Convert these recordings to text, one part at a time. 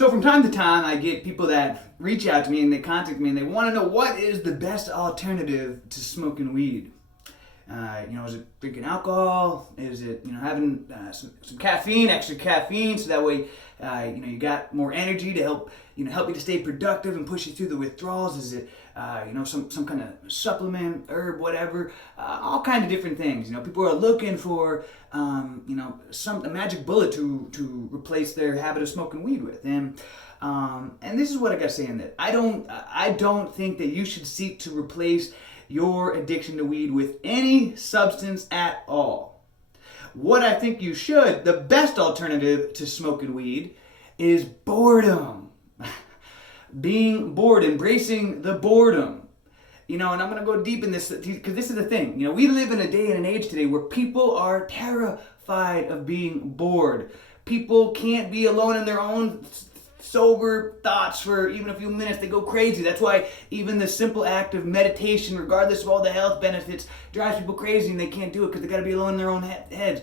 So from time to time, I get people that reach out to me and they contact me and they want to know what is the best alternative to smoking weed. Is it drinking alcohol? Is it, having some caffeine, extra caffeine, so that way, you got more energy to help you to stay productive and push you through the withdrawals? Is it, some kind of supplement, herb, whatever? All kind of different things. People are looking for, a magic bullet to replace their habit of smoking weed with. And this is what I got to say in that. I don't think that you should seek to replace your addiction to weed with any substance at all. What I think you should, the best alternative to smoking weed, is boredom. Being bored, embracing the boredom. And I'm going to go deep in this because this is the thing. We live in a day and an age today where people are terrified of being bored. People can't be alone in their own sober thoughts for even a few minutes. They go crazy. That's why even the simple act of meditation, regardless of all the health benefits, drives people crazy, and they can't do it because they got to be alone in their own heads.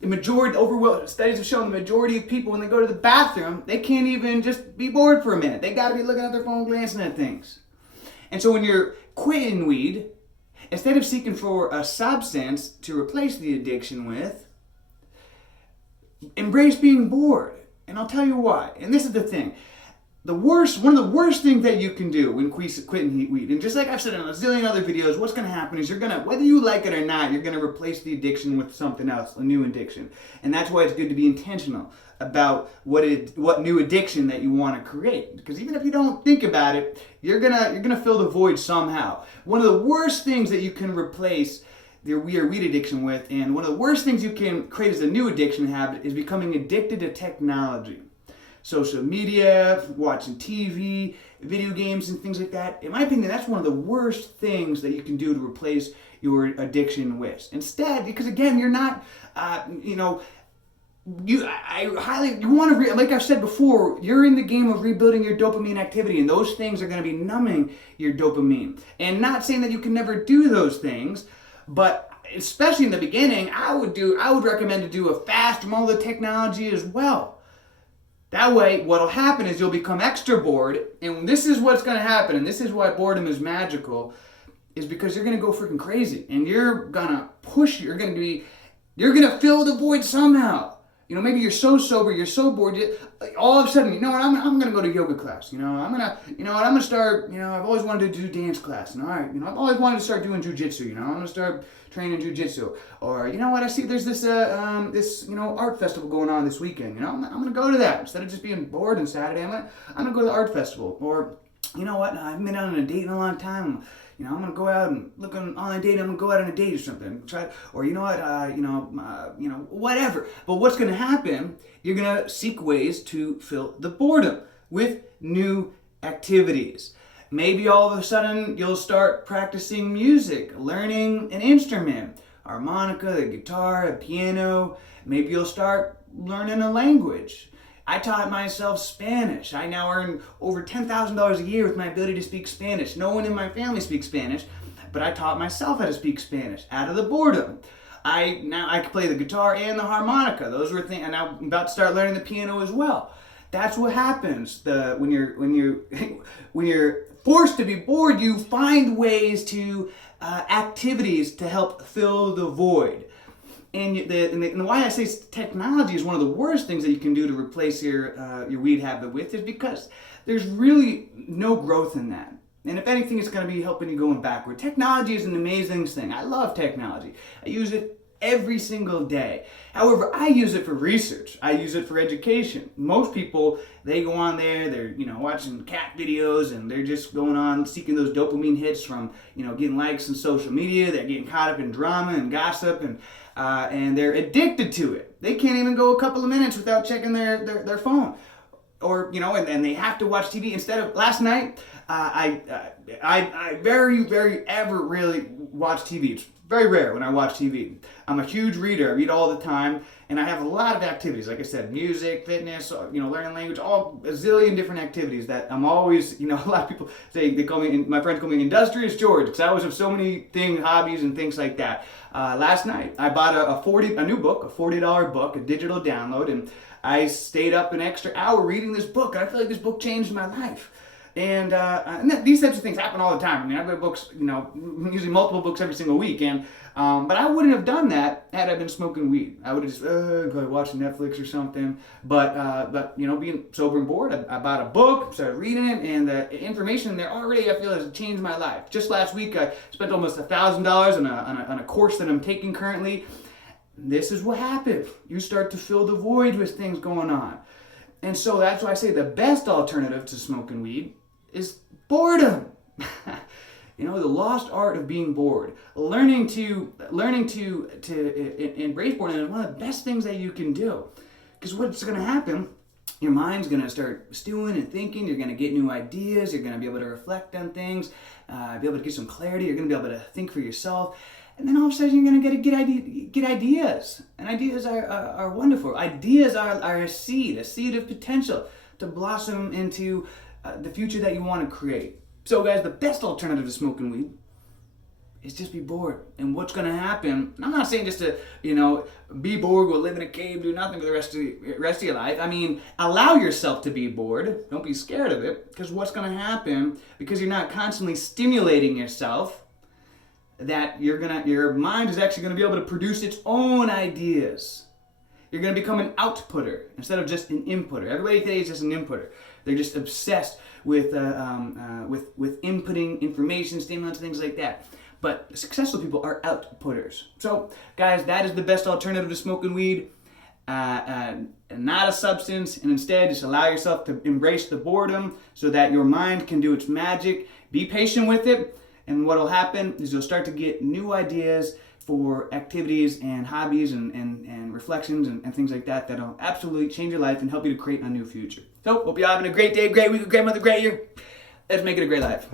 Studies have shown the majority of people, when they go to the bathroom, they can't even just be bored for a minute. They got to be looking at their phone, glancing at things. And so when you're quitting weed, instead of seeking for a substance to replace the addiction with, embrace being bored. And I'll tell you why. And this is the thing. One of the worst things that you can do when quitting weed, and just like I've said in a zillion other videos, what's going to happen is whether you like it or not, you're going to replace the addiction with something else, a new addiction. And that's why it's good to be intentional about what new addiction that you want to create. Because even if you don't think about it, you're gonna fill the void somehow. One of the worst things that you can replace your weed addiction with, and one of the worst things you can create as a new addiction habit, is becoming addicted to technology. Social media, watching TV, video games, and things like that. In my opinion, that's one of the worst things that you can do to replace your addiction with. Instead, because again, you're not, you want to, like I've said before, you're in the game of rebuilding your dopamine activity, and those things are going to be numbing your dopamine. And not saying that you can never do those things, but especially in the beginning, I would recommend to do a fast from all the technology as well. That way, what'll happen is you'll become extra bored, and this is what's going to happen, and this is why boredom is magical, is because you're going to go freaking crazy, and you're going to push, you're going to fill the void somehow. Maybe you're so sober, you're so bored, all of a sudden, I'm going to go to yoga class, I'm going to start, I've always wanted to do dance class, and all right, I've always wanted to start doing jujitsu, I'm going to start training jujitsu, or I see there's this art festival going on this weekend, I'm going to go to that, instead of just being bored on Saturday, I'm going to go to the art festival, or, I haven't been out on a date in a long time, I'm going to go out and look on a date. I'm going to go out on a date or something. Whatever. But what's going to happen, you're going to seek ways to fill the boredom with new activities. Maybe all of a sudden you'll start practicing music, learning an instrument, harmonica, the guitar, a piano. Maybe you'll start learning a language. I taught myself Spanish. I now earn over $10,000 a year with my ability to speak Spanish. No one in my family speaks Spanish, but I taught myself how to speak Spanish out of the boredom. I can play the guitar and the harmonica. Those were things, and I'm about to start learning the piano as well. That's what happens. When you're forced to be bored, you find ways to activities to help fill the void. And why I say technology is one of the worst things that you can do to replace your weed habit with is because there's really no growth in that. And if anything, it's going to be helping you going backward. Technology is an amazing thing. I love technology. I use it every single day. However, I use it for research. I use it for education. Most people, they go on there, they're watching cat videos, and they're just going on seeking those dopamine hits from getting likes on social media. They're getting caught up in drama and gossip, and they're addicted to it. They can't even go a couple of minutes without checking their phone. Or, and they have to watch TV. Instead of last night, I very, very ever really watch TV. It's very rare when I watch TV. I'm a huge reader. I read all the time. And I have a lot of activities. Like I said, music, fitness, learning language, all a zillion different activities that I'm always, a lot of people say, my friends call me Industrious George, because I always have so many things, hobbies and things like that. Last night, I bought a new book, a $40 book, a digital download, and I stayed up an extra hour reading this book, and I feel like this book changed my life. And these types of things happen all the time. I mean, I've read books, usually multiple books every single week, but I wouldn't have done that had I been smoking weed. I would have just go watch Netflix or something. But being sober and bored, I bought a book, started reading it, and the information there already I feel has changed my life. Just last week, I spent almost $1,000 on a course that I'm taking currently. This is what happens. You start to fill the void with things going on. And so that's why I say the best alternative to smoking weed is boredom. The lost art of being bored. Learning to embrace boredom is one of the best things that you can do. Because what's going to happen, your mind's going to start stewing and thinking. You're going to get new ideas. You're going to be able to reflect on things, be able to get some clarity. You're going to be able to think for yourself. And then all of a sudden you're going to get ideas. And ideas are wonderful. Ideas are a seed of potential to blossom into the future that you want to create. So guys, the best alternative to smoking weed is just be bored. And what's going to happen, and I'm not saying just to, be bored, go live in a cave, do nothing for the rest of your life. I mean, allow yourself to be bored. Don't be scared of it. Because what's going to happen, because you're not constantly stimulating yourself, that your mind is actually going to be able to produce its own ideas. You're going to become an outputter instead of just an inputter. Everybody today is just an inputter. They're just obsessed with inputting information, stimulants, things like that. But successful people are outputters. So, guys, that is the best alternative to smoking weed. Not a substance, and instead just allow yourself to embrace the boredom so that your mind can do its magic. Be patient with it. And what will happen is you'll start to get new ideas for activities and hobbies and reflections and things like that that'll absolutely change your life and help you to create a new future. So, hope you're having a great day, great week, great month, great year. Let's make it a great life.